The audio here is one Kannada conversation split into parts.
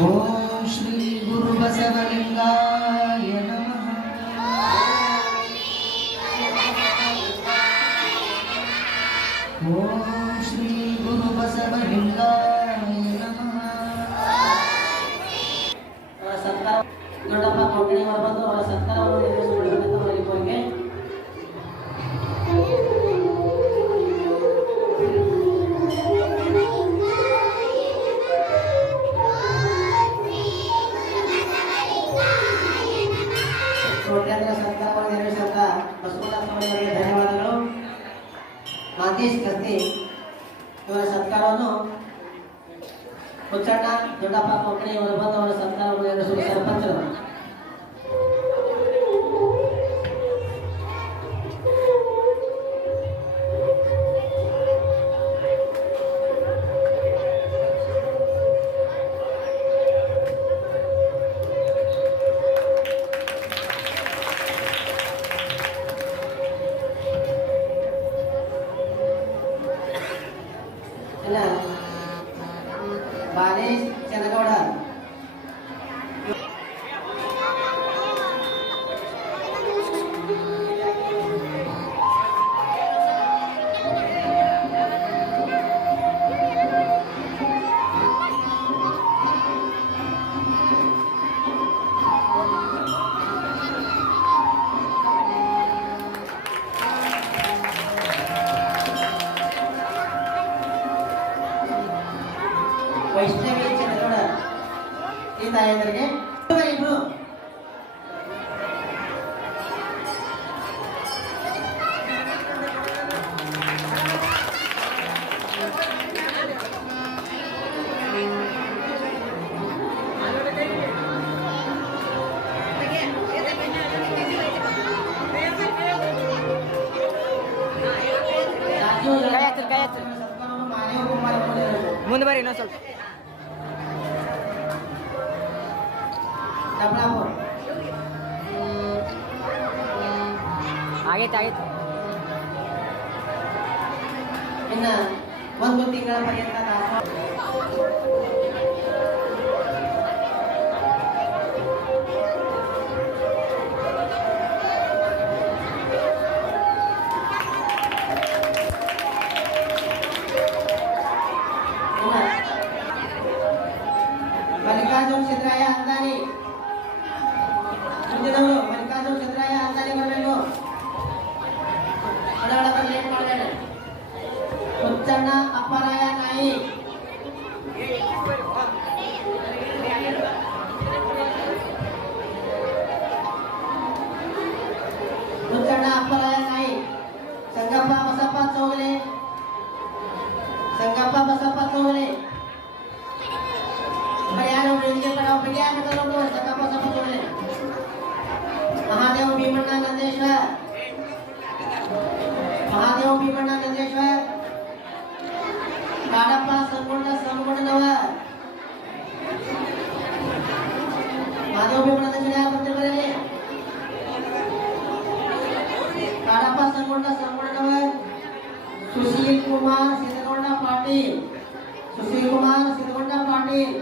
ಓಂ ಶ್ರೀ ಗುರು ಬಸವಲಿಂಗಾಯ ನಮಃ. ಓಂ ಶ್ರೀ ಗುರು ಬಸವಲಿಂಗಾಯ ನಮಃ. ಸತ್ಕಾರ ದೊಡ್ಡಪ್ಪ ಕೊಂಕಣಿಯವರು ಬಂದು ಅವರ ಸತ್ಕಾರವನ್ನು ನೆರವೇರಿಸಿಕೊಳ್ಳಬೇಕೆಂದು ಅವರಲ್ಲಿ ಕೋರಿಕೆ. ಸತ್ಕಾರವನ್ನು ನೆರವೇರಿಸಿದಂತ ಬಸವದಾಸ ಅವರಿಗೆ ಧನ್ಯವಾದಗಳು. ಮಾತೇಶ್ ಕಸ್ತಿ ಇವರ ಸತ್ಕಾರವನ್ನು ಹುಚ್ಚಣ್ಣ ದೊಡ್ಡಪ್ಪ ಕೊಂಕಣಿ ಅವರು ಬಂದು ಅವರ ಸತ್ಕಾರವನ್ನು ನೆರವೇರಿಸುವ ಸರ್ಪಂಚರು. ಬಾಲೇಶ್ ಚನಗೌಡ ವೈಷ್ಣವಿ ಚಂದ್ರಗೌಡ ಈ ತಾಯಂದರಿಗೆ ಇಬ್ರು ಮುಂದೆ ಬರ್ರಿ ಇನ್ನೊಂದು ಸ್ವಲ್ಪ ಆಗೈತೆ ಆಗೈತೆ. ಇನ್ನ ಒಂದು ತಿಂಗಳ ಪರ್ಯಂತ ಮಲ್ಲಿಕಾರ್ಜುನ್ ಸಿದ್ದರಾಯ ಅಂದಾನಿ ಮುಂದಿನವರು ಮಲ್ಲಿಕಾರ್ಜುನ್ ಸಿದ್ದರಾಯ ಅಂದಾನಿ ಬರಬೇಕು. ಹುಚ್ಚಣ್ಣ ಅಪ್ಪರಾಯ ನಾಯಿ ಹುಚ್ಚಣ್ಣ ಅಪ್ಪರಾಯ ನಾಯಿ ಸಂಗಪ್ಪ ಬಸಪ್ಪ ಚೌಗಲೆ ಸಂಗಪ್ಪ ಬಸಪ್ಪ ಚೌಗಲೆ ಯಾರು ವೇದಿಕೆ ಸಂಗಪ್ಪ ಬಸಪ್ಪ ಚೌಗಲೆ ಮಹಾದೇವ ಭೀಮಣ್ಣ ನಂದೇಶ್ವರ್ ಮಹಾದೇವ ಭೀಮಣ್ಣ ನಂದೇಶ್ವರ್ ಕಾಡಪ್ಪ ಸಂಗೊಂಡನವ ಮಹಾದೇವ ಭೀಮಣ್ಣ ನಂದೇಶ್ವರ ಯಾರು ಬರ್ತಿರ್ಬರಲ್ಲಿ ಕಾಡಪ್ಪ ಸಂಗೊಂಡನವ ಸುಶೀಲ್ ಕುಮಾರ್ ಸಿದ್ದಗೊಂಡ ಪಾಟೀಲ್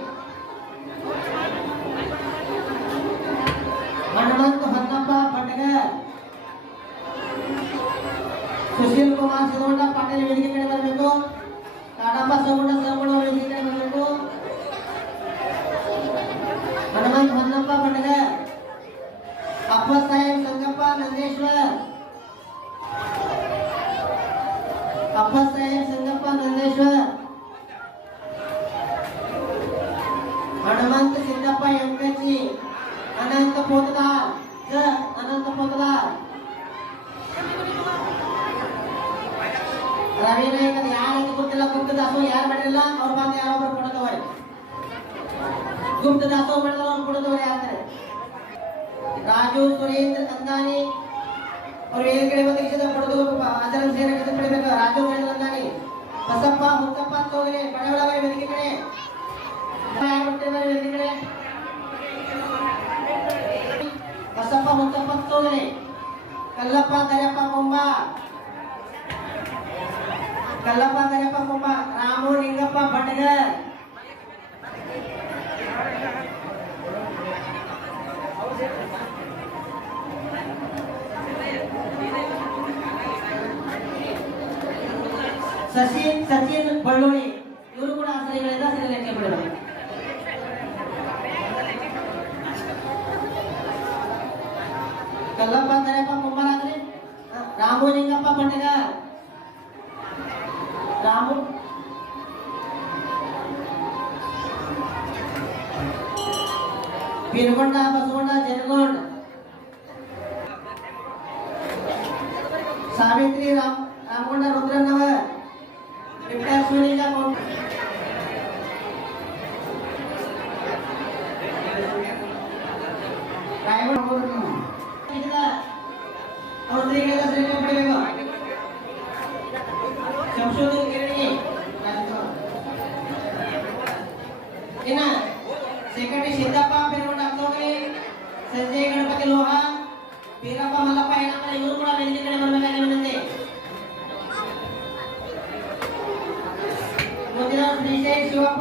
ಹನುಮಂತ ಹೊನ್ನಪ್ಪ ಭಟ್ಗರ್ ಸುಶೀಲ್ ಕುಮಾರ್ ಸಿದ್ದಗೊಂಡ ಪಾಟೀಲ್ ವೇದಿಕೆ ಕಡೆ ಬರಬೇಕು. ಕಾಡಪ್ಪ ಸಂಗೊಂಡ ವೇದಿಕೆ ಕಡೆ ಬರಬೇಕು. ಹನುಮಂತ ಹೊನ್ನಪ್ಪ ಭಟ್ಗರ್ ಅಪ್ಪ ಸಾಹೇಬ್ ಸಂಗಪ್ಪ ನಂದೇಶ್ವರ್ ಹನುಮಂತ ಸಿದ್ದಪ್ಪ ಎಂಪೆಚ್ಚಿ ಅನಂತ ಪೋತದಾರ್ ರವಿ ನಾಯಕ್ ಅದು ಯಾರಂತ ಗೊತ್ತಿಲ್ಲ. ಗುಪ್ತ ದಾಸೋಹ ಯಾರು ಮಾಡಿರಲ್ಲ ಅವ್ರ ಬಂದು ಯಾರೊಬ್ರು ಕೊಡೋದವ್ರೆ. ಗುಪ್ತ ದಾಸೋಹ ಮಾಡಿದ್ರೆ ಅವ್ರು ಕೊಡೋದವ್ರು ಯಾರ್ತಾರೆ. ರಾಜು ಸುರೇಂದ್ರ ಅಂದಾನಿ ಅವ್ರು ಏನ್ ಕಡೆ ಬಂದ ಕೊಡೋದು ಆಚರಣ ಸೇರ ಪಡಿಬೇಕು. ರಾಜು ಸುರೇಂದ್ರ ಅಂದಾನಿ ಬಸಪ್ಪ ಹುತ್ತಪ್ಪ ತೋಗಲೆ ಬಡವಳ ವೇದಿಕೆ ಕಡೆ ಬಸಪ್ಪ ಹುತ್ತಪ್ಪ ತೋಗಲೆ ಕಲ್ಲಪ್ಪ ದರ್ಯಪ್ಪ ಕೊಂಬ ರಾಮು ಲಿಂಗಪ್ಪ ಭಟ್ಗರ್ ಸಚಿನ್ ಬಳ್ಳೋಳಿ ಇವರು ಕೂಡ ಆಸರೆಗಳಿಂದ ಸರಿಯಾಗಿ ಬಿಡಬೇಕು. ಕಲ್ಲಪ್ಪ ದರೆಪ್ಪ ಕುಂಬಾರಾದ್ರಿ, ರಾಮು ನಿಂಗಪ್ಪ ಬಂಡಗ, ರಾಮು ಬಿರ್ಗೊಂಡ ಬಸಗೊಂಡ ಜನಗೊಂಡ, ಸಾವಿತ್ರಿ ರಾಮಗೊಂಡ ರುದ್ರನ್ನವ ವಿಕ್ಟರ್ ಸುನೀಲ ಅವ್ರಿಗೆಲ್ಲ ಸರಿ ಪಡಿಬೇಕು. ಸಂಶೋಧಕ ಗಿರಣಿ ಇನ್ನ ಸೆಕ್ರೆಟರಿ ಸಿದ್ದಪ್ಪ ಪೇರ್ಗೊಂಡ ಅಕ್ತೋಗ್ರಿ, ಸಂಜಯ್ ಗಣಪತಿ ಲೋಹ, ಬೀರಪ್ಪ ಮಲ್ಲಪ್ಪ ಏನಪ್ಪ ಇವರು ಕೂಡ ವೇದಿಕೆ ಕಡೆ ಬರಬೇಕಾಗಿ ವಿನಂತಿ. ಮುಂದಿನ ಶ್ರೀಶೈಲ್ ಶಿವಪ್ಪ